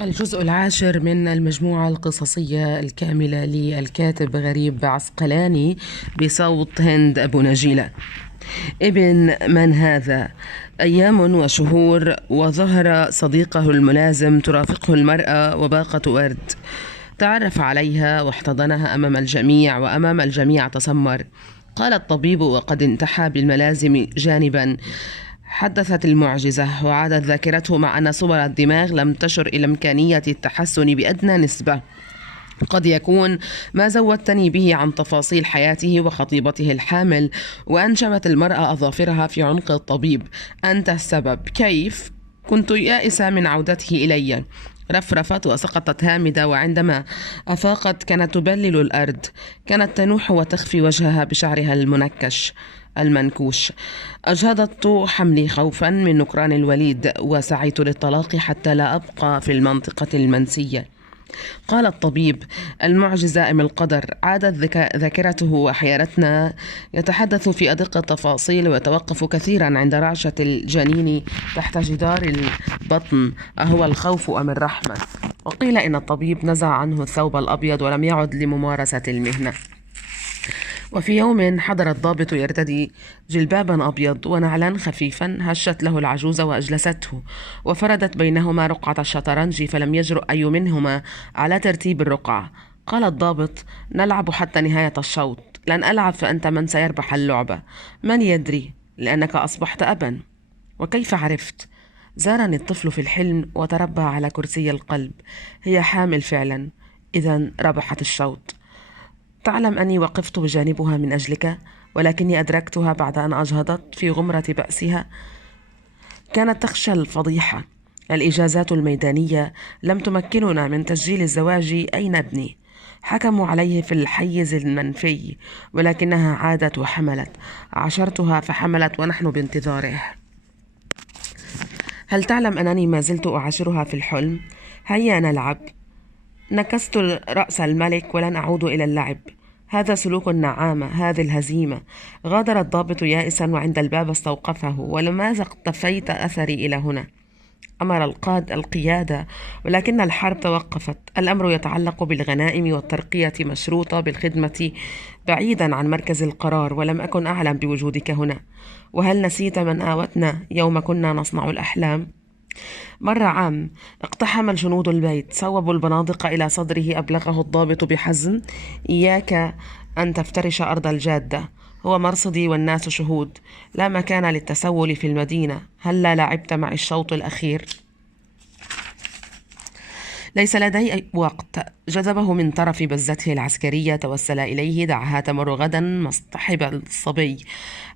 الجزء العاشر من المجموعة القصصية الكاملة للكاتب غريب عسقلاني بصوت هند أبو نجيلة. ابن من هذا؟ أيام وشهور وظهر صديقه الملازم ترافقه المرأة وباقة ورد. تعرف عليها واحتضنها أمام الجميع، وأمام الجميع تسمر. قال الطبيب وقد انتحى بالملازم جانبا: حدثت المعجزة، وعادت ذاكرته مع أن صور الدماغ لم تشر إلى إمكانية التحسن بأدنى نسبة. قد يكون ما زودتني به عن تفاصيل حياته وخطيبته الحامل. وأنشبت المرأة أظافرها في عنق الطبيب: أنت السبب. كيف؟ كنت يائسة من عودته إلي. رفرفت وسقطت هامدة، وعندما أفاقت كانت تبلل الأرض. كانت تنوح وتخفي وجهها بشعرها المنكوش. أجهضت حملي خوفا من نكران الوليد، وسعيت للطلاق حتى لا أبقى في المنطقة المنسية. قال الطبيب: المعجزة أم القدر؟ عادت ذاكرته وحيرتنا. يتحدث في أدق التفاصيل ويتوقف كثيرا عند رعشة الجنين تحت جدار البطن: أهو الخوف أم الرحمة؟ وقيل إن الطبيب نزع عنه الثوب الأبيض ولم يعد لممارسة المهنة. وفي يوم حضر الضابط يرتدي جلبابا أبيض ونعلا خفيفا. هشت له العجوز وأجلسته، وفردت بينهما رقعة الشطرنج، فلم يجرؤ أي منهما على ترتيب الرقعة. قال الضابط: نلعب حتى نهاية الشوط. لن ألعب، فأنت من سيربح اللعبة. من يدري، لأنك أصبحت أبا. وكيف عرفت؟ زارني الطفل في الحلم وتربى على كرسي القلب. هي حامل فعلا. إذن ربحت الشوط. تعلم أني وقفت بجانبها من أجلك، ولكني أدركتها بعد أن أجهضت في غمرة بأسها. كانت تخشى الفضيحة. الإجازات الميدانية لم تمكننا من تسجيل الزواج. أين ابني؟ حكموا عليه في الحيز المنفي، ولكنها عادت وحملت. عاشرتها فحملت ونحن بانتظاره. هل تعلم أنني ما زلت أعاشرها في الحلم؟ هيا نلعب. نكست رأس الملك ولن أعود إلى اللعب. هذا سلوك النعامة، هذه الهزيمة. غادر الضابط يائسا، وعند الباب استوقفه: ولماذا اقتفيت أثري إلى هنا؟ أمر القيادة، ولكن الحرب توقفت. الأمر يتعلق بالغنائم والترقية، مشروطة بالخدمة بعيدا عن مركز القرار، ولم أكن أعلم بوجودك هنا. وهل نسيت من آوتنا يوم كنا نصنع الأحلام؟ مر عام، اقتحم الجنود البيت، صوبوا البنادق إلى صدره. أبلغه الضابط بحزم: إياك أن تفترش أرض الجادة. هو مرصدي والناس شهود. لا مكان للتسول في المدينة. هلا لعبت معي الشوط الأخير؟ ليس لدي أي وقت. جذبه من طرف بزته العسكرية، توسل إليه: دعها تمر غدا مصطحب الصبي.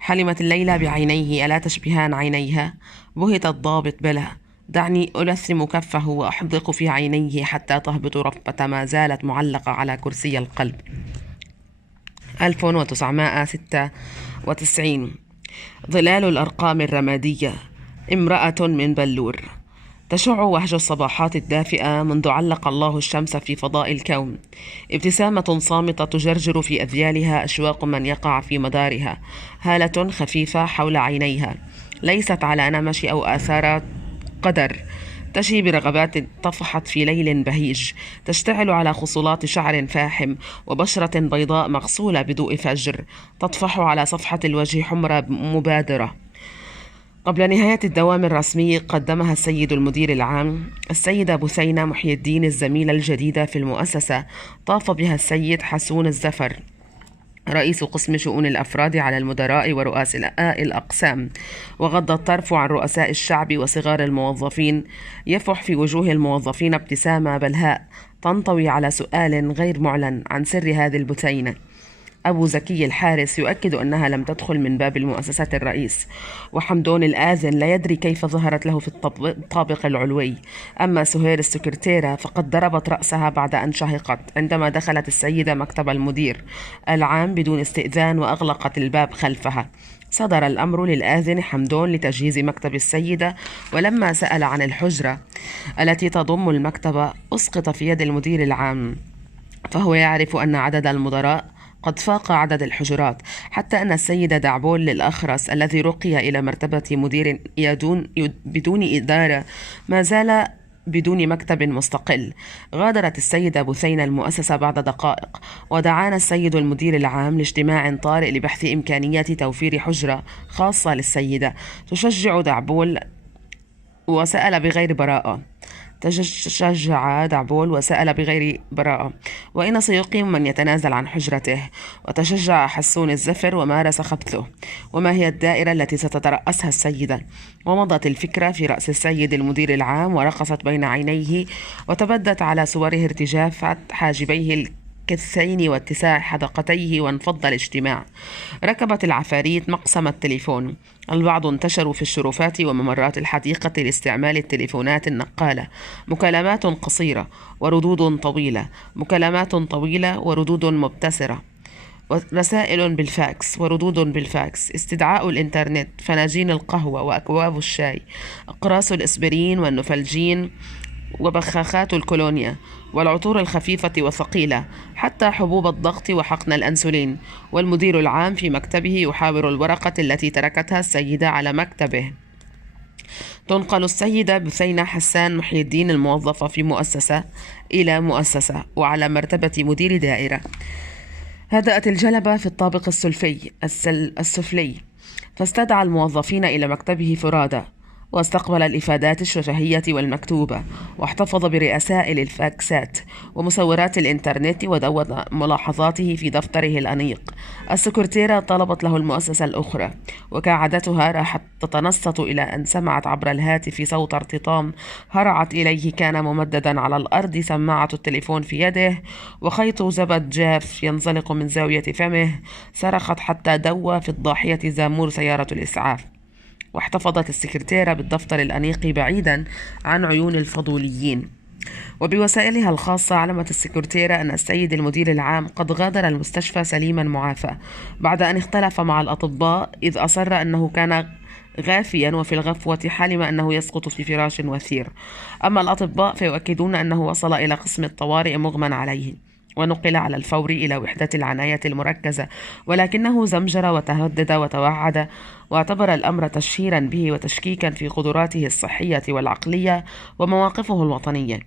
حلمت الليلة بعينيه: ألا تشبهان عينيها؟ بهت الضابط: بلى. دعني ألثم كفه وأحدق في عينيه حتى تهبط رفة ما زالت معلقة على كرسي القلب. 1996. ظلال الأرقام الرمادية. امرأة من بلور. تشع وهج الصباحات الدافئة منذ علق الله الشمس في فضاء الكون. ابتسامة صامتة تجرجر في أذيالها أشواق من يقع في مدارها. هالة خفيفة حول عينيها، ليست على نمش أو آثار قدر. تشي برغبات طفحت في ليل بهيج. تشتعل على خصلات شعر فاحم وبشرة بيضاء مغسولة بضوء فجر. تطفح على صفحة الوجه حمرة مبادرة. قبل نهاية الدوام الرسمي قدمها السيد المدير العام، السيدة بثينة محي الدين، الزميلة الجديدة في المؤسسة. طاف بها السيد حسون الزفر، رئيس قسم شؤون الأفراد، على المدراء ورؤساء الأقسام، وغض الطرف عن رؤساء الشعب وصغار الموظفين. يفح في وجوه الموظفين ابتسامة بلهاء تنطوي على سؤال غير معلن عن سر هذه البثينة. أبو زكي الحارس يؤكد أنها لم تدخل من باب المؤسسة الرئيس. وحمدون الآذن لا يدري كيف ظهرت له في الطابق العلوي. أما سهير السكرتيرة فقد ضربت رأسها بعد أن شهقت عندما دخلت السيدة مكتب المدير العام بدون استئذان وأغلقت الباب خلفها. صدر الأمر للآذن حمدون لتجهيز مكتب السيدة، ولما سأل عن الحجرة التي تضم المكتب أسقط في يد المدير العام، فهو يعرف أن عدد المدراء قد فاق عدد الحجرات، حتى أن السيد دعبول الأخرس الذي رقي إلى مرتبة مدير بدون إدارة ما زال بدون مكتب مستقل. غادرت السيدة بثينة المؤسسة بعد دقائق، ودعانا السيد المدير العام لاجتماع طارئ لبحث إمكانيات توفير حجرة خاصة للسيدة تشجع دعبول وسأل بغير براءة. تشجع دعبول وسأل بغير براءة وإن سيقيم من يتنازل عن حجرته. وتشجع حسون الزفر ومارس خبثه. وما هي الدائرة التي ستترأسها السيدة؟ ومضت الفكرة في رأس السيد المدير العام ورقصت بين عينيه، وتبدت على صوره ارتجافات حاجبيه كالثين واتساع حدقتيه، وانفض الاجتماع. ركبت العفاريت مقسم التليفون. البعض انتشروا في الشرفات وممرات الحديقة لاستعمال التليفونات النقالة. مكالمات قصيرة وردود طويلة، مكالمات طويلة وردود مبتسرة، رسائل بالفاكس وردود بالفاكس، استدعاء الإنترنت، فناجين القهوة وأكواب الشاي، أقراص الإسبرين والنفلجين وبخاخات الكولونيا والعطور الخفيفة والثقيلة، حتى حبوب الضغط وحقن الأنسولين. والمدير العام في مكتبه يحاور الورقة التي تركتها السيدة على مكتبه. تنقل السيدة بثينة حسان محي الدين الموظفة في مؤسسة إلى مؤسسة وعلى مرتبة مدير دائرة. هدأت الجلبة في الطابق السفلي، فاستدعى الموظفين إلى مكتبه فرادى، واستقبل الإفادات الشفهية والمكتوبة، واحتفظ برسائل الفاكسات ومصورات الإنترنت، ودون ملاحظاته في دفتره الأنيق. السكرتيرة طلبت له المؤسسة الأخرى، وكعادتها راحت تتنصت إلى أن سمعت عبر الهاتف صوت ارتطام هرعت إليه. كان ممددا على الأرض، سماعة التليفون في يده، وخيط زبد جاف ينزلق من زاوية فمه. صرخت حتى دوى في الضاحية زامور سيارة الإسعاف. واحتفظت السكرتيرة بالدفتر الأنيق بعيدا عن عيون الفضوليين. وبوسائلها الخاصة علمت السكرتيرة أن السيد المدير العام قد غادر المستشفى سليما معافى، بعد أن اختلف مع الأطباء، إذ أصر أنه كان غافيا، وفي الغفوة حلم أنه يسقط في فراش وثير. أما الأطباء فيؤكدون أنه وصل إلى قسم الطوارئ مغمى عليه، ونقل على الفور إلى وحدة العناية المركزة، ولكنه زمجر وتهدد وتوعد، واعتبر الأمر تشهيرا به وتشكيكا في قدراته الصحية والعقلية ومواقفه الوطنية.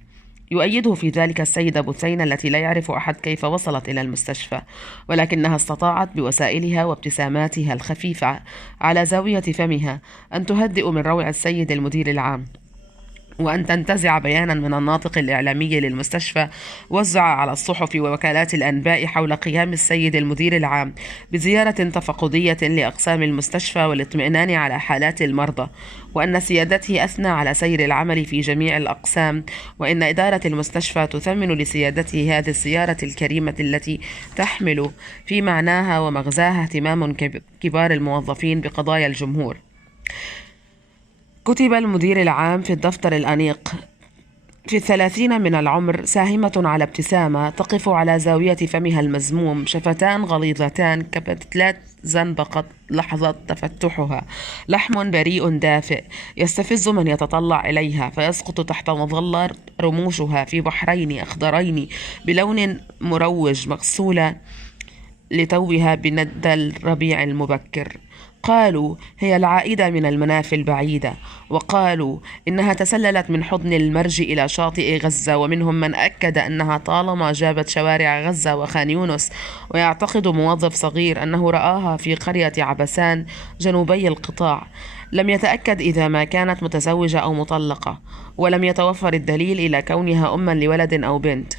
يؤيده في ذلك السيدة بثينة التي لا يعرف أحد كيف وصلت إلى المستشفى، ولكنها استطاعت بوسائلها وابتساماتها الخفيفة على زاوية فمها أن تهدئ من روع السيد المدير العام، وأن تنتزع بيانا من الناطق الإعلامي للمستشفى وزع على الصحف ووكالات الأنباء حول قيام السيد المدير العام بزيارة تفقدية لأقسام المستشفى والاطمئنان على حالات المرضى، وأن سيادته أثنى على سير العمل في جميع الأقسام، وإن إدارة المستشفى تثمن لسيادته هذه الزيارة الكريمة التي تحمل في معناها ومغزاها اهتمام كبار الموظفين بقضايا الجمهور. كتب المدير العام في الدفتر الأنيق: في 30 من العمر، ساهمة على ابتسامة تقف على زاوية فمها المزموم، شفتان غليظتان كبتلات زنبقت لحظة تفتحها، لحم بريء دافئ يستفز من يتطلع إليها، فيسقط تحت مظلة رموشها في بحرين أخضرين بلون مروج، مغسولة لتوها بندى الربيع المبكر. قالوا هي العائدة من المنافي البعيدة، وقالوا إنها تسللت من حضن المرج إلى شاطئ غزة، ومنهم من أكد أنها طالما جابت شوارع غزة وخان يونس. ويعتقد موظف صغير أنه رآها في قرية عبسان جنوبي القطاع. لم يتأكد إذا ما كانت متزوجة أو مطلقة، ولم يتوفر الدليل إلى كونها أما لولد أو بنت.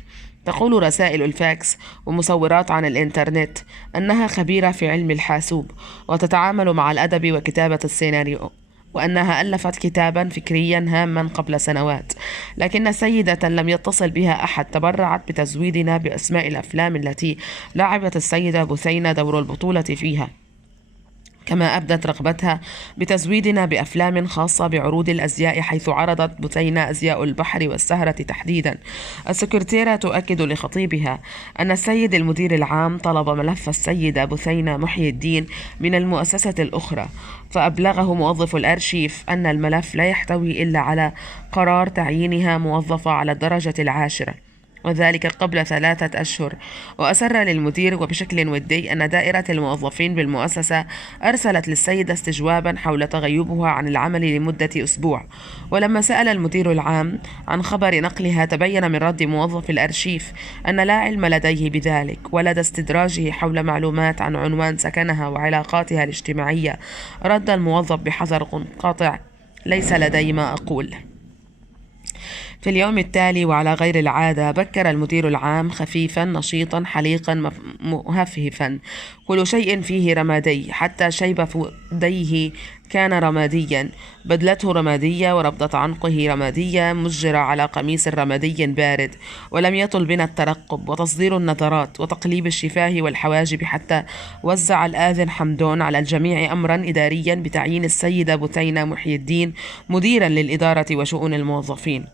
تقول رسائل الفاكس ومصورات عن الإنترنت أنها خبيرة في علم الحاسوب وتتعامل مع الأدب وكتابة السيناريو، وأنها ألفت كتابا فكريا هاما قبل سنوات، لكن سيدة لم يتصل بها أحد تبرعت بتزويدنا بأسماء الأفلام التي لعبت السيدة بثينة دور البطولة فيها، كما أبدت رغبتها بتزويدنا بأفلام خاصة بعروض الأزياء، حيث عرضت بثينة أزياء البحر والسهرة تحديدا. السكرتيرة تؤكد لخطيبها أن السيد المدير العام طلب ملف السيدة بثينة محي الدين من المؤسسة الأخرى، فأبلغه موظف الأرشيف أن الملف لا يحتوي إلا على قرار تعيينها موظفة على الدرجة 10، وذلك قبل 3 أشهر. وأسر للمدير وبشكل ودي أن دائرة الموظفين بالمؤسسة أرسلت للسيدة استجوابا حول تغيبها عن العمل لمدة أسبوع. ولما سأل المدير العام عن خبر نقلها تبين من رد موظف الأرشيف أن لا علم لديه بذلك، ولدى استدراجه حول معلومات عن عنوان سكنها وعلاقاتها الاجتماعية رد الموظف بحذر قاطع: ليس لدي ما أقول. في اليوم التالي وعلى غير العادة بكر المدير العام خفيفا نشيطا حليقا مهفهفا، كل شيء فيه رمادي، حتى شيب فؤاديه كان رماديا، بدلته رمادية وربضة عنقه رمادية مجرة على قميص رمادي بارد. ولم يطل بنا الترقب وتصدير النظرات وتقليب الشفاه والحواجب حتى وزع الآذن حمدون على الجميع أمرا إداريا بتعيين السيدة بثينة محي الدين مديرا للإدارة وشؤون الموظفين.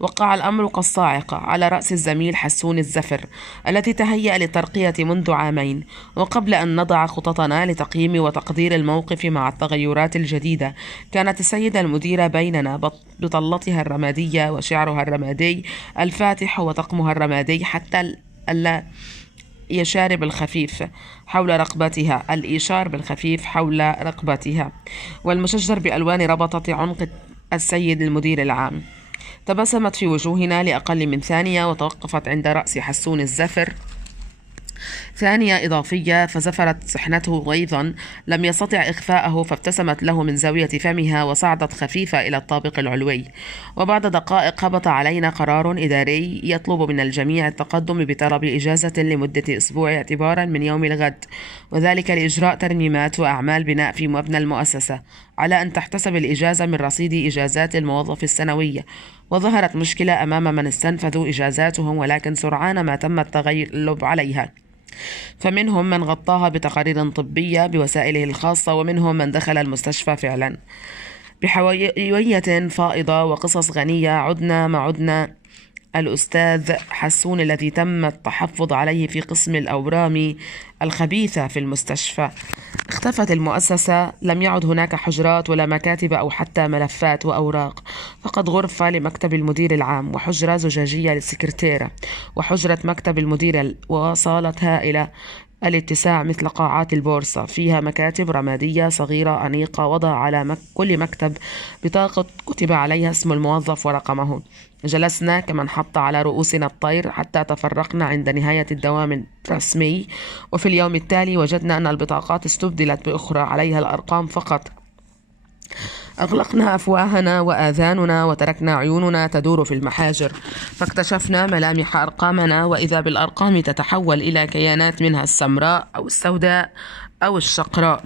وقع الأمر كالصاعقة على رأس الزميل حسون الزفر الذي تهيأ للترقية منذ عامين. وقبل أن نضع خططنا لتقييم وتقدير الموقف مع التغيرات الجديدة، كانت السيدة المديرة بيننا بطلتها الرمادية وشعرها الرمادي الفاتح وطقمها الرمادي حتى الإيشار بالخفيف حول رقبتها والمشجر بألوان ربطة عنق السيد المدير العام. تبسمت في وجوهنا لأقل من ثانية وتوقفت عند رأس حسون الزفر ثانية إضافية، فزفرت سحنته غيظا لم يستطع إخفاءه، فابتسمت له من زاوية فمها وصعدت خفيفة إلى الطابق العلوي. وبعد دقائق هبط علينا قرار إداري يطلب من الجميع التقدم بطلب إجازة لمدة أسبوع اعتبارا من يوم الغد، وذلك لإجراء ترميمات وأعمال بناء في مبنى المؤسسة، على أن تحتسب الإجازة من رصيد إجازات الموظف السنوية. وظهرت مشكلة أمام من استنفذوا إجازاتهم، ولكن سرعان ما تم التغلب عليها، فمنهم من غطاها بتقارير طبية بوسائله الخاصة، ومنهم من دخل المستشفى فعلا. بحيوية فائضة وقصص غنية عدنا الأستاذ حسون الذي تم التحفظ عليه في قسم الأورام الخبيثة في المستشفى. اختفت المؤسسة، لم يعد هناك حجرات ولا مكاتب أو حتى ملفات وأوراق، فقد غرفة لمكتب المدير العام، وحجرة زجاجية للسكرتيرة، وحجرة مكتب المدير، وصالة هائلة الاتساع مثل قاعات البورصة، فيها مكاتب رمادية صغيرة أنيقة. وضع على كل مكتب بطاقة كتب عليها اسم الموظف ورقمه. جلسنا كمن حط على رؤوسنا الطير حتى تفرقنا عند نهاية الدوام الرسمي. وفي اليوم التالي وجدنا أن البطاقات استبدلت بأخرى عليها الأرقام فقط. أغلقنا أفواهنا وآذاننا وتركنا عيوننا تدور في المحاجر، فاكتشفنا ملامح أرقامنا، وإذا بالأرقام تتحول إلى كيانات، منها السمراء أو السوداء أو الشقراء،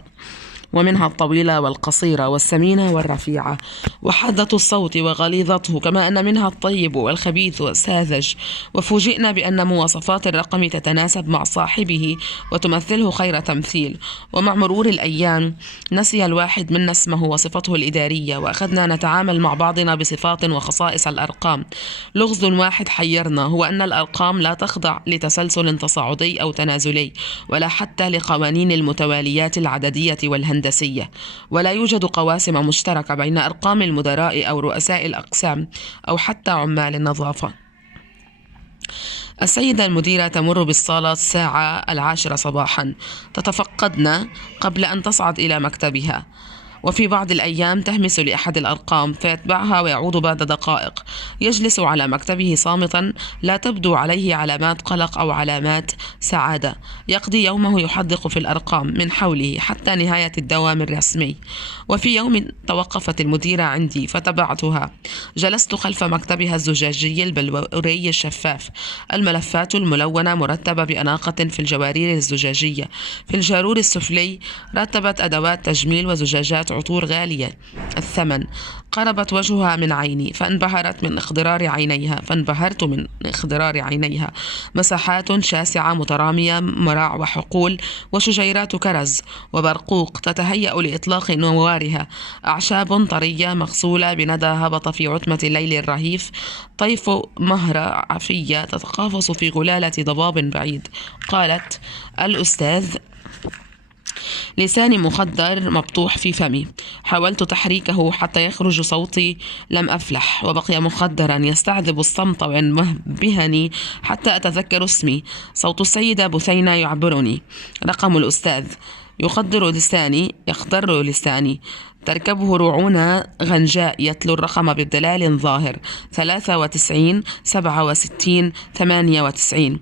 ومنها الطويلة والقصيرة والسمينة والرفيعة، وحادة الصوت وغليظته، كما أن منها الطيب والخبيث والساذج. وفوجئنا بأن مواصفات الرقم تتناسب مع صاحبه وتمثله خير تمثيل. ومع مرور الأيام نسي الواحد منا اسمه وصفته الإدارية، وأخذنا نتعامل مع بعضنا بصفات وخصائص الأرقام. لغز واحد حيرنا، هو أن الأرقام لا تخضع لتسلسل تصاعدي أو تنازلي، ولا حتى لقوانين المتواليات العددية والهندسية، ولا يوجد قواسم مشتركة بين أرقام المدراء أو رؤساء الأقسام أو حتى عمال النظافة. السيدة المديرة تمر بالصالة الساعة 10 صباحا، تتفقدنا قبل أن تصعد إلى مكتبها، وفي بعض الأيام تهمس لأحد الأرقام فيتبعها ويعود بعد دقائق. يجلس على مكتبه صامتا، لا تبدو عليه علامات قلق أو علامات سعادة. يقضي يومه يحدق في الأرقام من حوله حتى نهاية الدوام الرسمي. وفي يوم توقفت المديرة عندي فتبعتها. جلست خلف مكتبها الزجاجي البلوري الشفاف، الملفات الملونة مرتبة بأناقة في الجوارير الزجاجية. في الجارور السفلي رتبت أدوات تجميل وزجاجات عطور غالية الثمن. قربت وجهها من عيني فانبهرت من فانبهرت من اخضرار عينيها. مساحات شاسعة مترامية، مراع وحقول وشجيرات كرز وبرقوق تتهيأ لإطلاق نوارها. أعشاب طرية مغسولة بندى هبط في عتمة الليل الرهيف. طيف مهرة عفية تتقافص في غلالة ضباب بعيد. قالت: الأستاذ لساني مخدر مبطوح في فمي، حاولت تحريكه حتى يخرج صوتي، لم أفلح، وبقي مخدرا يستعذب الصمت وينبهني حتى أتذكر اسمي. صوت السيدة بثينة يعبرني، رقم الأستاذ. يخضر لساني. تركبه رعونة غنجاء يتلو الرقم بضلال ظاهر: 93 67 98.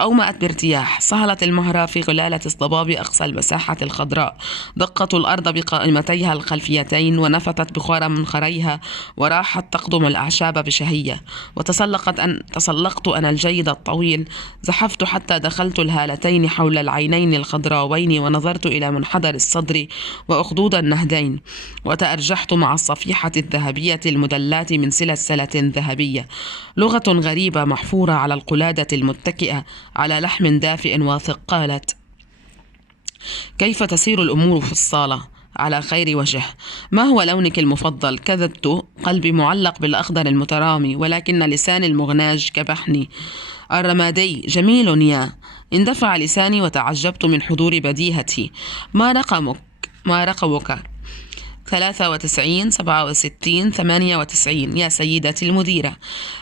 أومأت بارتياح. صهلت المهرة في غلالة الضباب أقصى المساحة الخضراء. دقت الأرض بقائمتيها الخلفيتين ونفتت بخار منخريها، وراحت تقضم الأعشاب بشهية. تسلقت أنا الجيد الطويل، زحفت حتى دخلت الهالتين حول العينين الخضراوين، ونظرت إلى منحدر الصدر وأخدود النهدين، وتأرجحت مع الصفيحة الذهبية المدلاة من سلسلة ذهبية. لغة غريبة محفورة على القلادة المتكئة على لحم دافئ واثق. قالت: كيف تسير الأمور في الصالة؟ على خير وجه. ما هو لونك المفضل؟ كذبت، قلبي معلق بالأخضر المترامي، ولكن لساني المغناج كبحني. الرمادي. جميل يا. اندفع لساني وتعجبت من حضور بديهتي. ما رقمك؟ 93 67 98 يا سيدتي المديرة.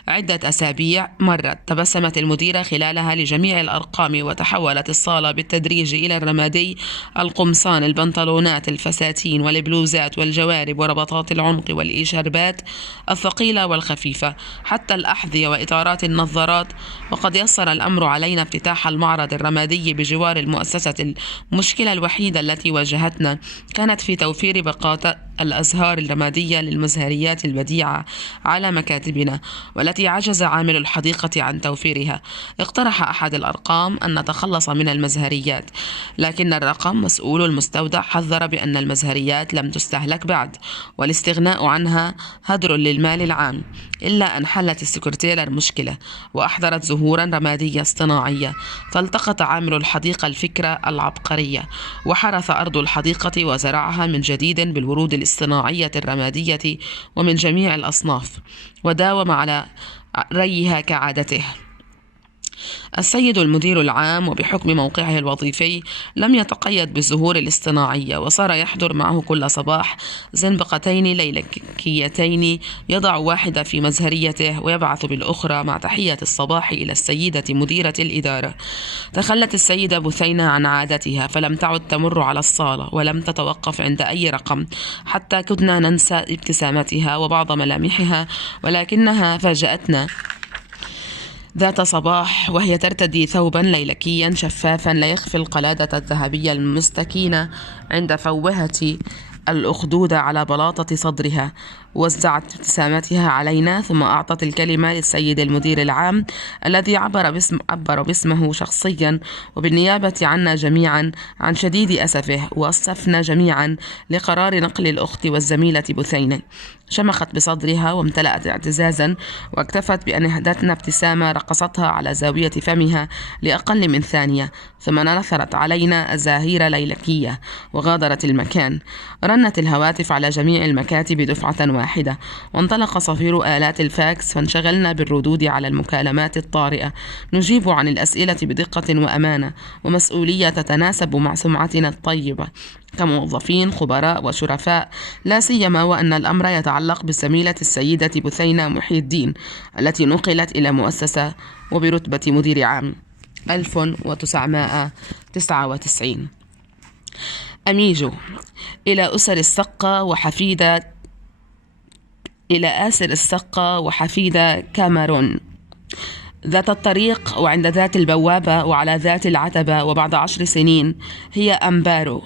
عدة أسابيع مرت. تبسمت المديرة خلالها لجميع الأرقام، وتحولت الصالة بالتدريج إلى الرمادي: القمصان، البنطلونات، الفساتين والبلوزات والجوارب وربطات العنق والإيشاربات الثقيلة والخفيفة، حتى الأحذية وإطارات النظارات. وقد يسر الأمر علينا افتتاح المعرض الرمادي بجوار المؤسسة. المشكلة الوحيدة التي واجهتنا كانت في توفير بقاء الأزهار الرمادية للمزهريات البديعة على مكاتبنا، والتي عجز عامل الحديقة عن توفيرها. اقترح أحد الأرقام أن نتخلص من المزهريات، لكن الرقم مسؤول المستودع حذر بأن المزهريات لم تستهلك بعد، والاستغناء عنها هدر للمال العام. إلا أن حلت السكرتيرة المشكلة وأحضرت زهورا رمادية اصطناعية، فالتقط عامل الحديقة الفكرة العبقرية، وحرث أرض الحديقة وزرعها من جديد بالورود الاصطناعية الرمادية ومن جميع الأصناف، وداوم على ريها كعادته. السيد المدير العام، وبحكم موقعه الوظيفي، لم يتقيد بالزهور الاصطناعية، وصار يحضر معه كل صباح زنبقتين ليلكيتين، يضع واحدة في مزهريته ويبعث بالأخرى مع تحية الصباح إلى السيدة مديرة الإدارة. تخلت السيدة بثينة عن عادتها، فلم تعد تمر على الصالة، ولم تتوقف عند أي رقم، حتى كدنا ننسى ابتسامتها وبعض ملامحها، ولكنها فاجأتنا ذات صباح وهي ترتدي ثوبا ليلكيا شفافا لا يخفي القلادة الذهبية المستكينة عند فوهة الأخدود على بلاطة صدرها. وزعت ابتسامتها علينا، ثم أعطت الكلمة للسيد المدير العام الذي عبر باسمه شخصيا وبالنيابة عنا جميعا عن شديد أسفه، وأسفنا جميعا لقرار نقل الأخت والزميلة بثينة. شمخت بصدرها وامتلأت اعتزازا، واكتفت بأن أهدتنا ابتسامة رقصتها على زاوية فمها لأقل من ثانية، ثم نثرت علينا أزاهير ليلكية وغادرت المكان. رنت الهواتف على جميع المكاتب دفعة واحدة، وانطلق صفير آلات الفاكس، فانشغلنا بالردود على المكالمات الطارئة، نجيب عن الأسئلة بدقة وأمانة ومسؤولية تتناسب مع سمعتنا الطيبة كموظفين خبراء وشرفاء، لا سيما وأن الأمر يتعلق بالزميلة السيدة بثينة محي الدين التي نقلت إلى مؤسسة وبرتبة مدير عام 1999. أميجو. إلى آسر السقة وحفيدة كاميرون. ذات الطريق وعند ذات البوابة وعلى ذات العتبة، وبعد 10 سنين هي أمبارو،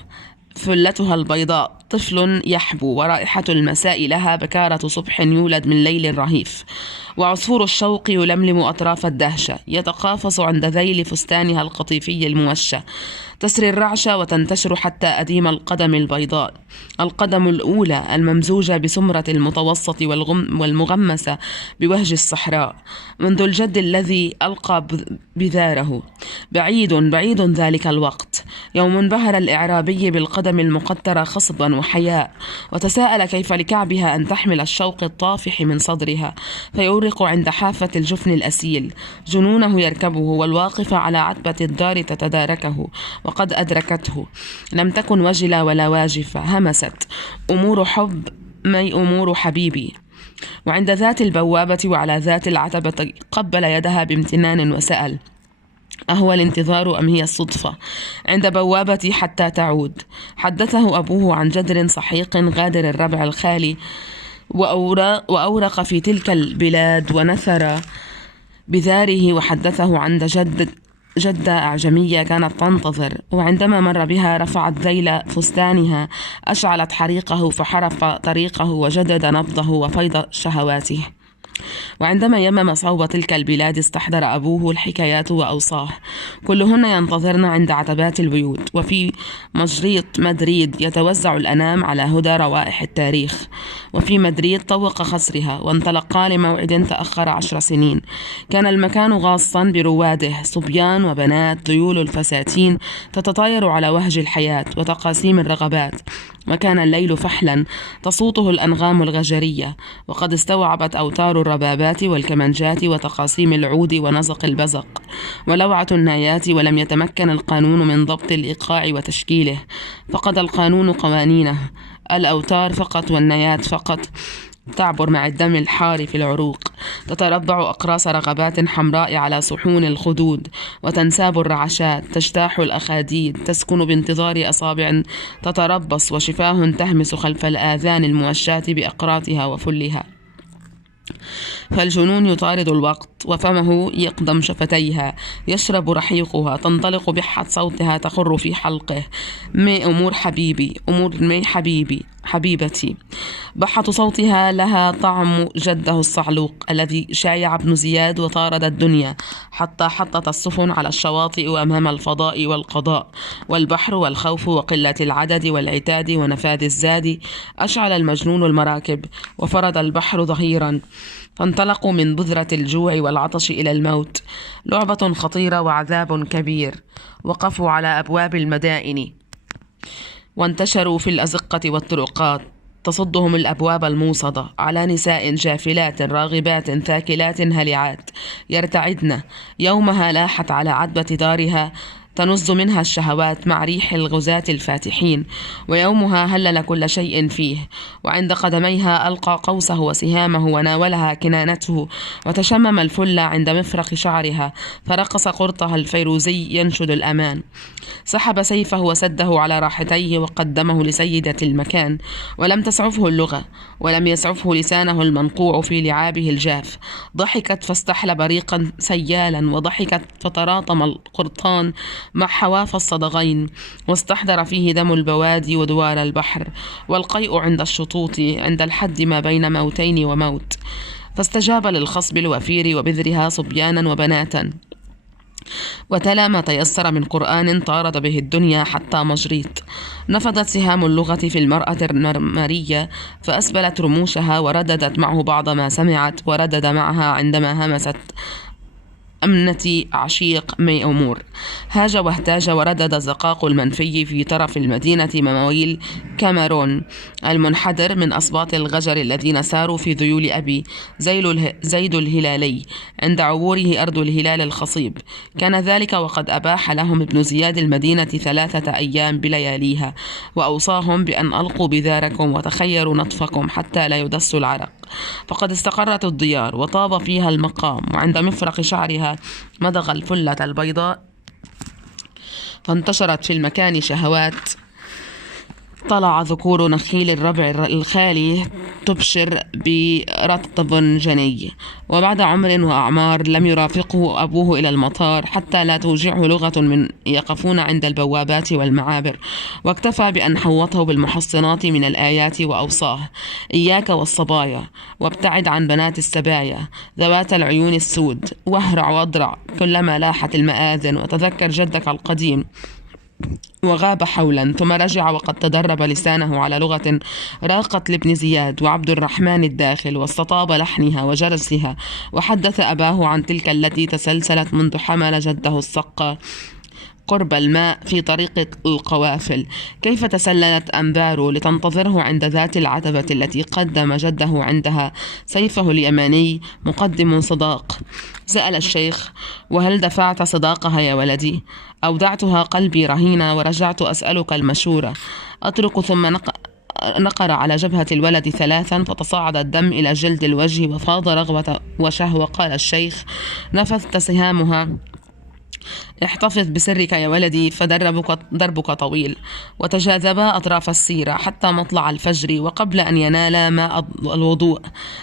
فلتها البيضاء، طفل يحبو، ورائحة المساء لها بكارة صبح يولد من ليل رهيف، وعصفور الشوق يلملم أطراف الدهشة، يتقافص عند ذيل فستانها القطيفي الموشى، تسري الرعش وتنتشر حتى أديم القدم البيضاء، القدم الأولى الممزوجة بسمرة المتوسط والمغمسة بوهج الصحراء، منذ الجد الذي ألقى بذاره. بعيد ذلك الوقت، يوم انبهر الإعرابي بالقدم المقطرة خصبا وحياء، وتساءل كيف لكعبها أن تحمل الشوق الطافح من صدرها فيورق عند حافة الجفن الأسيل. جنونه يركبه والواقف على عتبة الدار تتداركه وقد أدركته. لم تكن وجلة ولا واجفة، همست أمور حب مي أمور حبيبي. وعند ذات البوابة وعلى ذات العتبة قبل يدها بامتنان وسأل: أهو الانتظار أم هي الصدفة؟ عند بوابتي حتى تعود. حدثه أبوه عن جدر صحيق غادر الربع الخالي وأورق في تلك البلاد ونثر بذاره، وحدثه عند جدة أعجمية كانت تنتظر، وعندما مر بها رفعت ذيل فستانها، أشعلت حريقه فحرف طريقه وجدد نبضه وفيض شهواته. وعندما يمم صوب تلك البلاد استحضر أبوه الحكايات وأوصاه: كلهن ينتظرن عند عتبات البيوت، وفي مجريط مدريد يتوزع الأنام على هدى روائح التاريخ. وفي مدريد طوق خصرها وانطلقا لموعد تأخر 10 سنين. كان المكان غاصا برواده، صبيان وبنات، ذيول الفساتين تتطاير على وهج الحياة وتقاسيم الرغبات. وكان الليل فحلا تصوته الأنغام الغجرية، وقد استوعبت أوتار الربابات والكمنجات وتقاسيم العود ونزق البزق ولوعة النايات، ولم يتمكن القانون من ضبط الإيقاع وتشكيله. فقد القانون قوانينه، الأوتار فقط والنايات فقط تعبر مع الدم الحار في العروق، تتربع أقراص رغبات حمراء على صحون الخدود، وتنساب الرعشات، تجتاح الأخاديد، تسكن بانتظار أصابع تتربص، وشفاه تهمس خلف الآذان الموشاة بأقراطها وفلها. فالجنون يطارد الوقت، وفمه يقدم شفتيها، يشرب رحيقها، تنطلق بحة صوتها تخر في حلقه: مي أمور حبيبي، أمور مي حبيبي حبيبتي. بحة صوتها لها طعم جده الصعلوق الذي شايع ابن زياد وطارد الدنيا حتى حطت السفن على الشواطئ أمام الفضاء والقضاء، والبحر والخوف وقلة العدد والعتاد ونفاذ الزاد. أشعل المجنون المراكب وفرد البحر ظهيرا، فانطلقوا من بذرة الجوع والعطش إلى الموت. لعبة خطيرة وعذاب كبير. وقفوا على أبواب المدائن وانتشروا في الأزقة والطرقات، تصدهم الأبواب الموصدة على نساء جافلات راغبات ثاكلات هلعات يرتعدن. يومها لاحت على عتبة دارها تنز منها الشهوات مع ريح الغزاة الفاتحين، ويومها هلل كل شيء فيه. وعند قدميها ألقى قوسه وسهامه وناولها كنانته، وتشمم الفل عند مفرق شعرها، فرقص قرطها الفيروزي ينشد الأمان. سحب سيفه وسده على راحتيه وقدمه لسيدة المكان، ولم تسعفه اللغة ولم يسعفه لسانه المنقوع في لعابه الجاف. ضحكت فاستحلب ريقا سيالا، وضحكت فتراطم القرطان مع حواف الصدغين، واستحضر فيه دم البوادي ودوار البحر، والقيء عند الشطوط عند الحد ما بين موتين وموت. فاستجاب للخصب الوفير وبذرها صبيانا وبناتا، وتلا ما تيسر من قرآن طارد به الدنيا حتى مجريط. نفضت سهام اللغة في المرأة النرمرية فأسبلت رموشها، ورددت معه بعض ما سمعت، وردد معها عندما همست أمنة عشيق مي أمور. هاج واهتاج وردد الزقاق المنفي في طرف المدينة مواويل كاميرون المنحدر من أصباط الغجر الذين ساروا في ذيول أبي زيد الهلالي عند عبوره أرض الهلال الخصيب. كان ذلك وقد أباح لهم ابن زياد المدينة 3 أيام بلياليها، وأوصاهم بأن ألقوا بذاركم وتخيروا نطفكم حتى لا يدسوا العرق. فقد استقرت الديار وطاب فيها المقام، وعند مفرق شعرها مضغ الفلة البيضاء، فانتشرت في المكان شهوات. طلع ذكور نخيل الربع الخالي تبشر برطب جني. وبعد عمر وأعمار لم يرافقه أبوه إلى المطار حتى لا توجعه لغة من يقفون عند البوابات والمعابر، واكتفى بأن حوطه بالمحصنات من الآيات وأوصاه: إياك والصبايا، وابتعد عن بنات السبايا ذوات العيون السود، واهرع واضرع كلما لاحت المآذن، وتذكر جدك القديم. وغاب حولا ثم رجع وقد تدرب لسانه على لغة راقت لابن زياد وعبد الرحمن الداخل، واستطاب لحنها وجرسها، وحدث أباه عن تلك التي تسلسلت منذ حمل جده الصقة قرب الماء في طريق القوافل. كيف تسللت أمبارو لتنتظره عند ذات العتبة التي قدم جده عندها سيفه اليماني مقدم صداق؟ سأل الشيخ: وهل دفعت صداقها يا ولدي؟ أودعتها قلبي رهينة ورجعت أسألك المشورة. أترك ثم نقر على جبهة الولد 3 فتصاعد الدم إلى جلد الوجه وفاض رغبة وشهوة. قال الشيخ: نفذت سهامها. احتفظ بسرك يا ولدي، فدربك طويل. وتجاذبا أطراف السيرة حتى مطلع الفجر، وقبل أن ينالا ماء الوضوء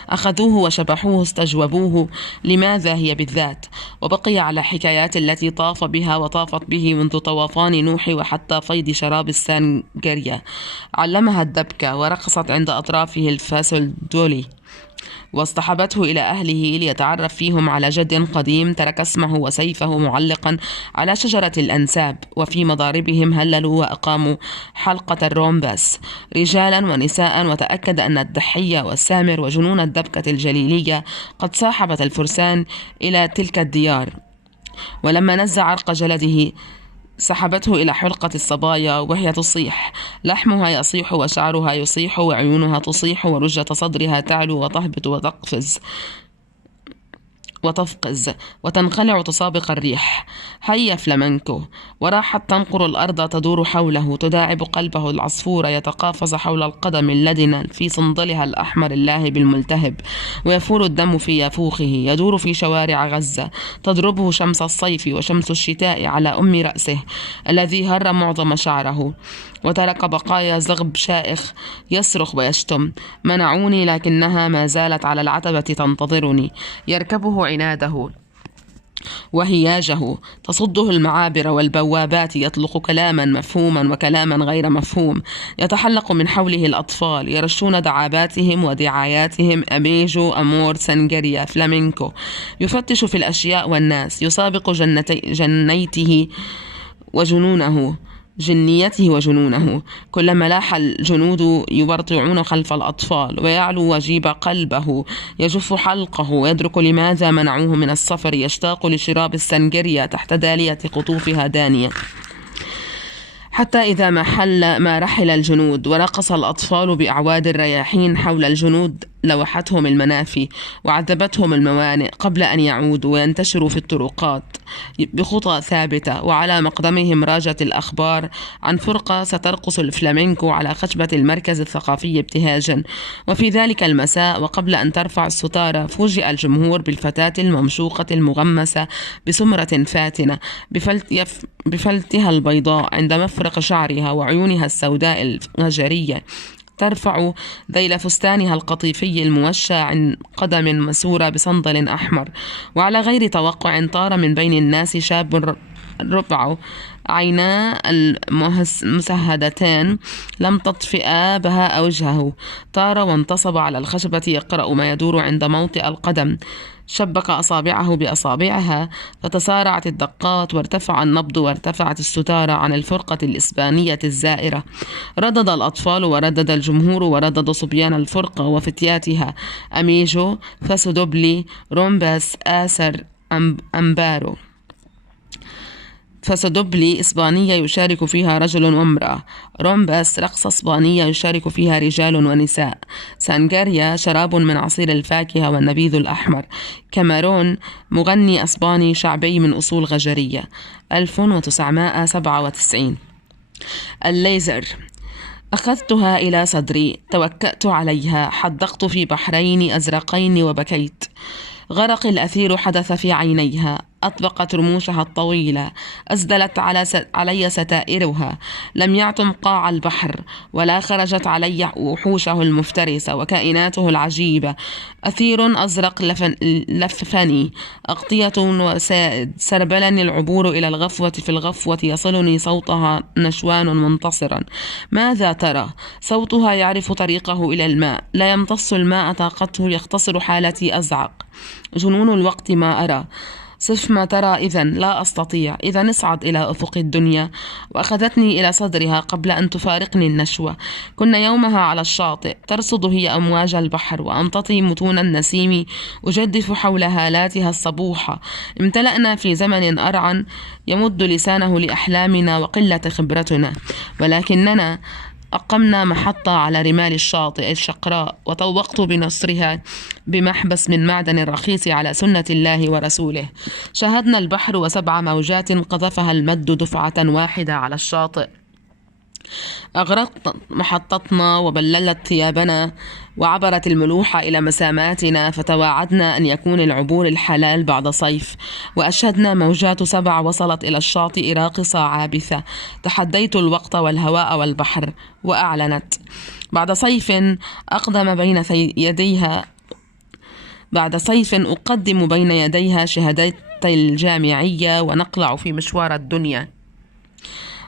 أخذوه وشبحوه استجوبوه لماذا هي بالذات، وبقي على حكايات التي طاف بها وطافت به منذ طوفان نوح وحتى فيض شراب السانجريا. علمها الدبكة ورقصت عند أطرافه الفاسل دولي، واصطحبته إلى أهله ليتعرف فيهم على جد قديم ترك اسمه وسيفه معلقا على شجرة الأنساب. وفي مضاربهم هللوا وأقاموا حلقة الرومباس رجالا ونساء، وتأكد أن الدحية والسامر وجنون الدبكة الجليلية قد صاحبت الفرسان إلى تلك الديار. ولما نزع عرق جلده سحبته إلى حلقة الصبايا وهي تصيح، لحمها يصيح وشعرها يصيح وعيونها تصيح ورجة صدرها تعلو وتهبط وتفقز وتنخلع تسابق الريح. هيا فلامنكو. وراحت تنقر الأرض تدور حوله، تداعب قلبه العصفور يتقافز حول القدم اللدنة في صندلها الأحمر اللاهب الملتهب، ويفور الدم في يافوخه. يدور في شوارع غزة، تضربه شمس الصيف وشمس الشتاء على أم رأسه الذي هر معظم شعره، وترك بقايا زغب شائخ يصرخ ويشتم: منعوني لكنها ما زالت على العتبة تنتظرني. يركبه عناده وهياجه، تصده المعابر والبوابات، يطلق كلاما مفهوما وكلاما غير مفهوم. يتحلق من حوله الأطفال يرشون دعاباتهم ودعاياتهم: أميجو، أمور، سانجريا، فلامينكو. يفتش في الأشياء والناس، يسابق جنيته وجنونه. كلما لاح الجنود يبرطعون خلف الأطفال، ويعلو وجيب قلبه، يجف حلقه، ويدرك لماذا منعوه من السفر. يشتاق لشراب السنجريا تحت دالية قطوفها دانية. حتى إذا ما رحل الجنود ورقص الأطفال بأعواد الرياحين حول الجنود، لوحتهم المنافي وعذبتهم الموانئ قبل أن يعودوا وينتشروا في الطرقات بخطى ثابتة. وعلى مقدمهم راجت الأخبار عن فرقة سترقص الفلامينكو على خشبة المركز الثقافي ابتهاجا. وفي ذلك المساء وقبل أن ترفع الستارة، فوجئ الجمهور بالفتاة الممشوقة المغمسة بسمرة فاتنة بفلتها البيضاء عند مفرق شعرها وعيونها السوداء الغجرية، ترفع ذيل فستانها القطيفي الموشى عن قدم مسورة بصندل أحمر. وعلى غير توقع طار من بين الناس شاب ربع عينا المسهدتان لم تطفئا بها وجهه، طار وانتصب على الخشبة يقرأ ما يدور عند موطئ القدم. شبك أصابعه بأصابعها فتسارعت الدقات وارتفع النبض وارتفعت الستارة عن الفرقة الإسبانية الزائرة. ردد الأطفال وردد الجمهور وردد صبيان الفرقة وفتياتها: أميجو، فاسودوبلي، رومباس، آسر، أمبارو. فاسودوبلي إسبانية يشارك فيها رجل وامرأة. رومباس رقصة إسبانية يشارك فيها رجال ونساء. سانجاريا شراب من عصير الفاكهة والنبيذ الأحمر. كاميرون مغني أسباني شعبي من أصول غجرية. 1997. الليزر. أخذتها إلى صدري، توكأت عليها، حدقت في بحرين أزرقين وبكيت. غرق الأثير حدث في عينيها، أطبقت رموشها الطويلة، أسدلت علي ستائرها، لم يعتم قاع البحر ولا خرجت علي وحوشه المفترسة وكائناته العجيبة. أثير أزرق لففني، أغطية وسائد، سربلني العبور إلى الغفوة في الغفوة، يصلني صوتها نشوان منتصرا. ماذا ترى؟ صوتها يعرف طريقه إلى الماء، لا يمتص الماء طاقته، يختصر حالتي، أزعق. جنون الوقت ما أرى. صف ما ترى إذن، لا أستطيع. إذا اصعد إلى أفق الدنيا. وأخذتني إلى صدرها قبل أن تفارقني النشوة. كنا يومها على الشاطئ، ترصد هي أمواج البحر وأمتطي متون النسيم، أجدف حول هالاتها الصبوحة. امتلأنا في زمن أرعن يمد لسانه لأحلامنا وقلة خبرتنا، ولكننا أقمنا محطة على رمال الشاطئ الشقراء، وطوقت بنصرها بمحبس من معدن رخيص على سنة الله ورسوله. شاهدنا البحر وسبع موجات قذفها المد دفعة واحدة على الشاطئ. أغرقت محطتنا وبللت ثيابنا، وعبرت الملوحة إلى مساماتنا، فتواعدنا أن يكون العبور الحلال بعد صيف. وأشهدنا موجات سبع وصلت إلى الشاطئ راقصة عابثة. تحديت الوقت والهواء والبحر، وأعلنت بعد صيف أقدم بين يديها بعد صيف أقدم بين يديها شهادتي الجامعية ونقلع في مشوار الدنيا.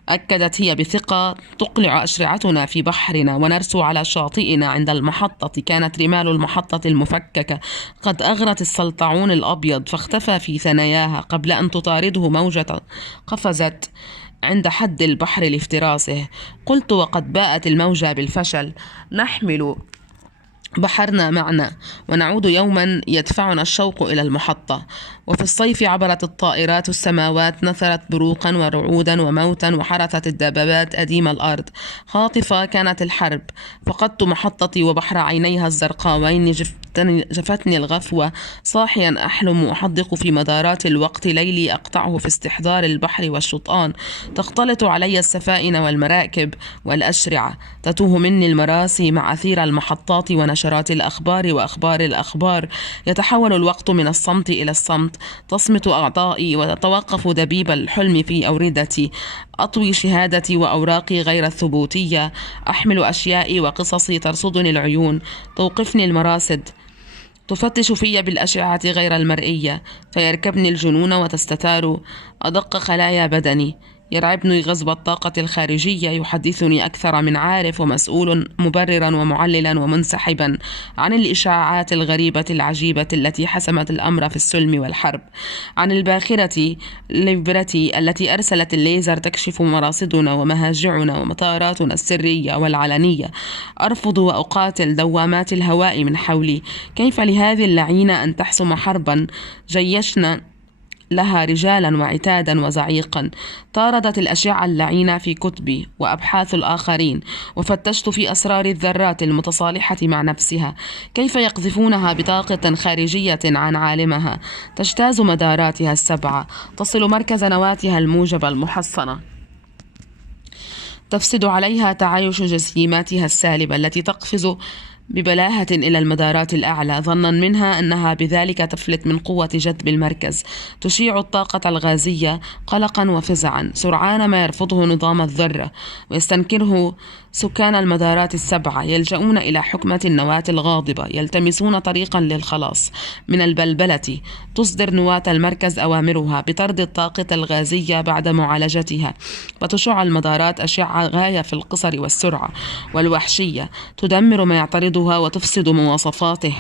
أكدت هي بثقة. تقلع أشرعتنا في بحرنا ونرسو على شاطئنا عند المحطة. كانت رمال المحطة المفككة قد أغرت السلطعون الأبيض، فاختفى في ثناياها قبل أن تطارده موجة قفزت عند حد البحر لافتراسه. قلت وقد باءت الموجة بالفشل: نحمل بحرنا معنا ونعود يوما يدفعنا الشوق إلى المحطة. وفي الصيف عبرت الطائرات السماوات، نثرت بروقا ورعودا وموتا، وحرثت الدبابات أديم الأرض. خاطفة كانت الحرب. فقدت محطتي وبحر عينيها الزرقاوين. جفتني الغفوة صاحيا أحلم أحدق في مدارات الوقت. ليلي أقطعه في استحضار البحر والشطآن. تختلط علي السفائن والمراكب والأشرعة. تتوه مني المراسي مع أثير المحطات ونشرات الأخبار وأخبار الأخبار. يتحول الوقت من الصمت إلى الصمت. تصمت أعضائي وتتوقف دبيب الحلم في أوردتي. أطوي شهادتي وأوراقي غير الثبوتية. أحمل أشيائي وقصصي ترصدني العيون. توقفني المراصد. تفتش في بالأشعة غير المرئية، فيركبني الجنون وتستتار أدق خلايا بدني. يرعبني غصب الطاقة الخارجية. يحدثني أكثر من عارف ومسؤول، مبررا ومعللا ومنسحبا عن الإشاعات الغريبة العجيبة التي حسمت الأمر في السلم والحرب. عن الباخرة ليبرتي التي أرسلت الليزر تكشف مراصدنا ومهاجعنا ومطاراتنا السرية والعلنية. أرفض وأقاتل دوامات الهواء من حولي. كيف لهذه اللعينة أن تحسم حربا جيشنا لها رجالا وعتادا وزعيقا؟ طاردت الأشعة اللعينة في كتبي وأبحاث الآخرين، وفتشت في أسرار الذرات المتصالحة مع نفسها. كيف يقذفونها بطاقة خارجية عن عالمها؟ تجتاز مداراتها السبعة، تصل مركز نواتها الموجبة المحصنة. تفسد عليها تعايش جسيماتها السالبة التي تقفز ببلاهة إلى المدارات الأعلى، ظنا منها أنها بذلك تفلت من قوة جذب المركز. تشيع الطاقة الغازية قلقا وفزعا، سرعان ما يرفضه نظام الذرة ويستنكره سكان المدارات السبعة. يلجؤون إلى حكمة النواة الغاضبة، يلتمسون طريقا للخلاص من البلبلة. تصدر نواة المركز أوامرها بطرد الطاقة الغازية بعد معالجتها، فتشع المدارات أشعة غاية في القصر والسرعة والوحشية، تدمر ما يعترضها وتفسد مواصفاته.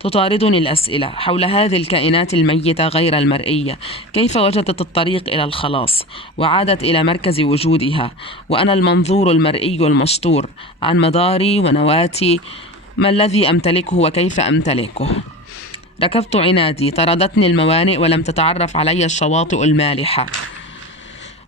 تطاردني الأسئلة حول هذه الكائنات الميتة غير المرئية. كيف وجدت الطريق إلى الخلاص وعادت إلى مركز وجودها، وأنا المنظور المرئي المشطور عن مداري ونواتي؟ ما الذي أمتلكه وكيف أمتلكه؟ ركبت عنادي. طردتني الموانئ ولم تتعرف علي الشواطئ المالحة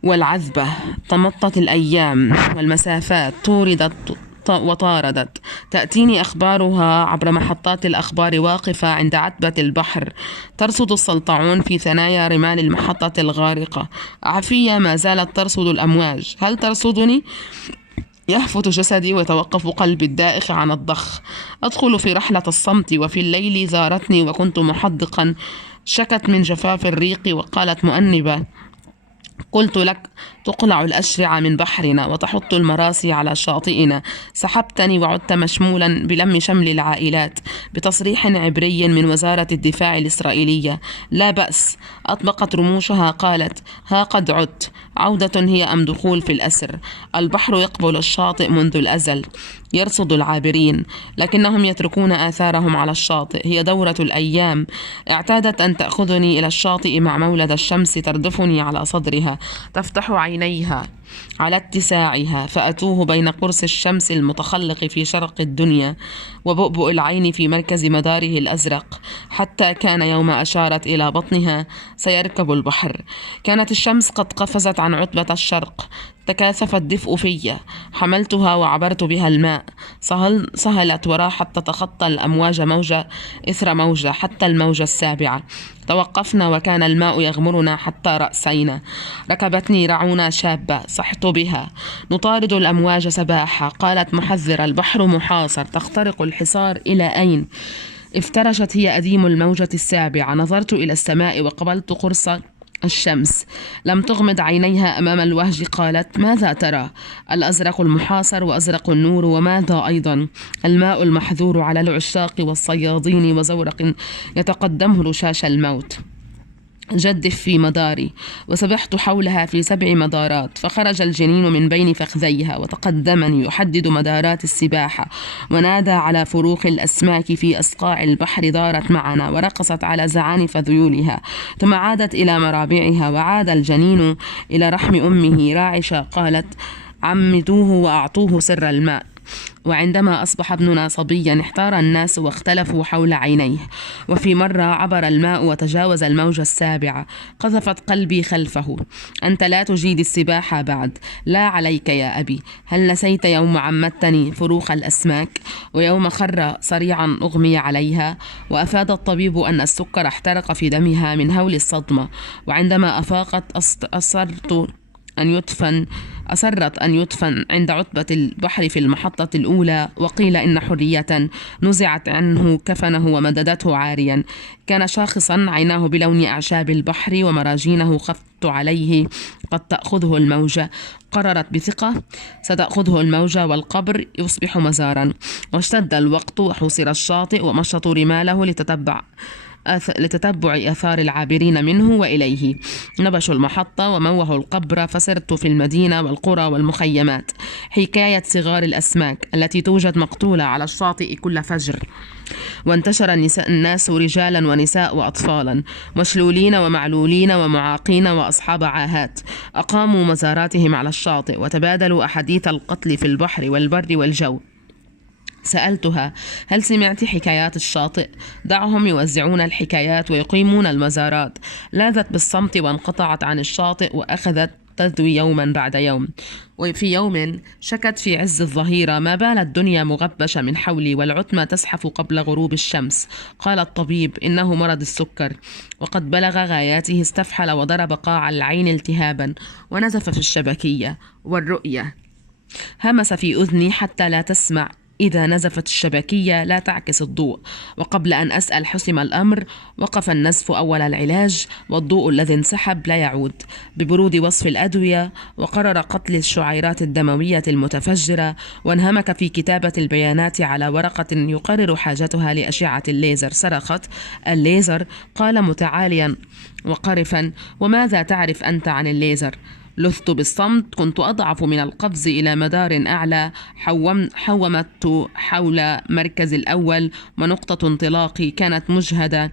والعذبة. تمطت الأيام والمسافات، طوردت وطاردت. تأتيني أخبارها عبر محطات الأخبار واقفة عند عتبة البحر. ترصد السلطعون في ثنايا رمال المحطة الغارقة. عفية ما زالت ترصد الأمواج. هل ترصدني؟ يهفت جسدي ويتوقف قلبي الدائخ عن الضخ. أدخل في رحلة الصمت. وفي الليل زارتني وكنت محدقا. شكت من جفاف الريق وقالت مؤنبة: قلت لك تقلع الأشرعة من بحرنا وتحط المراسي على شاطئنا. سحبتني وعدت مشمولا بلم شمل العائلات بتصريح عبري من وزارة الدفاع الإسرائيلية. لا بأس. أطبقت رموشها قالت: ها قد عدت. عودة هي أم دخول في الأسر؟ البحر يقبل الشاطئ منذ الأزل، يرصد العابرين، لكنهم يتركون آثارهم على الشاطئ. هي دورة الأيام. اعتادت أن تأخذني إلى الشاطئ مع مولد الشمس، تردفني على صدرها، تفتح عينيها على اتساعها، فأتوه بين قرص الشمس المتخلق في شرق الدنيا وبؤبؤ العين في مركز مداره الأزرق، حتى كان يوم أشارت إلى بطنها سيركب البحر. كانت الشمس قد قفزت عن عتبة الشرق، تكاثف الدفء في. حملتها وعبرت بها الماء، سهلت وراحت تتخطى الأمواج موجة إثر موجة حتى الموجة السابعة. توقفنا وكان الماء يغمرنا حتى رأسينا. ركبتني رعونة شابة، صحت بها. نطارد الأمواج سباحة. قالت محذرة: البحر محاصر. تخترق الحصار إلى أين؟ افترشت هي أديم الموجة السابعة. نظرت إلى السماء وقبلت قرص الشمس. لم تغمض عينيها أمام الوهج. قالت: ماذا ترى؟ الأزرق المحاصر وأزرق النور، وماذا أيضا؟ الماء المحذور على العشاق والصيادين وزورق يتقدمه رشاش الموت. جدف في مداري، وسبحت حولها في 7 مدارات، فخرج الجنين من بين فخذيها وتقدمني يحدد مدارات السباحة، ونادى على فروخ الأسماك في أصقاع البحر. دارت معنا ورقصت على زعانف ذيولها، ثم عادت إلى مرابعها، وعاد الجنين إلى رحم أمه راعشة. قالت: عمدوه وأعطوه سر الماء. وعندما أصبح ابننا صبيا احتار الناس واختلفوا حول عينيه. وفي مرة عبر الماء وتجاوز الموجة السابعة. قذفت قلبي خلفه: أنت لا تجيد السباحة بعد. لا عليك يا أبي. هل نسيت يوم عمدتني فروخ الأسماك، ويوم خر صريعا أغمي عليها؟ وأفاد الطبيب أن السكر احترق في دمها من هول الصدمة. وعندما أفاقت أصرت أن يدفن عند عتبة البحر في المحطة الأولى. وقيل إن حرية نزعت عنه كفنه ومددته عاريا. كان شاخصا، عيناه بلون أعشاب البحر، ومراجينه خفت عليه قد تأخذه الموجة. قررت بثقة: ستأخذه الموجة والقبر يصبح مزارا. واشتد الوقت وحوصر الشاطئ، ومشطوا رماله لتتبع آثار العابرين منه وإليه. نبشوا المحطة وموهوا القبر، فسرت في المدينة والقرى والمخيمات. حكاية صغار الأسماك التي توجد مقتولة على الشاطئ كل فجر. وانتشر الناس رجالا ونساء وأطفالا، مشلولين ومعلولين ومعاقين وأصحاب عاهات، أقاموا مزاراتهم على الشاطئ، وتبادلوا أحاديث القتل في البحر والبر والجو. سألتها: هل سمعت حكايات الشاطئ؟ دعهم يوزعون الحكايات ويقيمون المزارات. لاذت بالصمت وانقطعت عن الشاطئ، وأخذت تذوي يوما بعد يوم. وفي يوم شكت في عز الظهيرة: ما بال الدنيا مغبشة من حولي، والعتمة تزحف قبل غروب الشمس. قال الطبيب: إنه مرض السكر، وقد بلغ غاياته. استفحل وضرب قاع العين التهابا، ونزف في الشبكية والرؤية. همس في أذني حتى لا تسمع. إذا نزفت الشبكية لا تعكس الضوء. وقبل أن أسأل حسم الأمر. وقف النزف أول العلاج، والضوء الذي انسحب لا يعود. ببرود وصف الأدوية، وقرر قتل الشعيرات الدموية المتفجرة، وانهمك في كتابة البيانات على ورقة يقرر حاجتها لأشعة الليزر. صرخت: الليزر! قال متعاليا وقرفا: وماذا تعرف أنت عن الليزر؟ لثت بالصمت. كنت أضعف من القفز إلى مدار أعلى. حومت حول مركز الأول، ونقطة انطلاقي كانت مجهدة.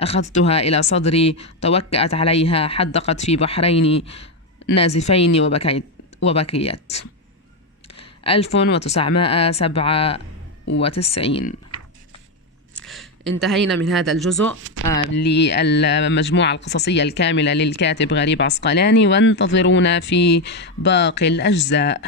أخذتها إلى صدري، توكأت عليها، حدقت في بحرين نازفين وبكيت. 1997. انتهينا من هذا الجزء للمجموعة القصصية الكاملة للكاتب غريب عسقلاني، وانتظرونا في باقي الأجزاء.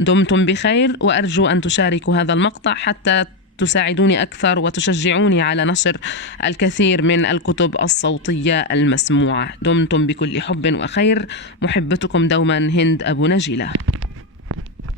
دمتم بخير، وأرجو أن تشاركوا هذا المقطع حتى تساعدوني أكثر وتشجعوني على نشر الكثير من الكتب الصوتية المسموعة. دمتم بكل حب وخير. محبتكم دوما هند أبو نجيلة.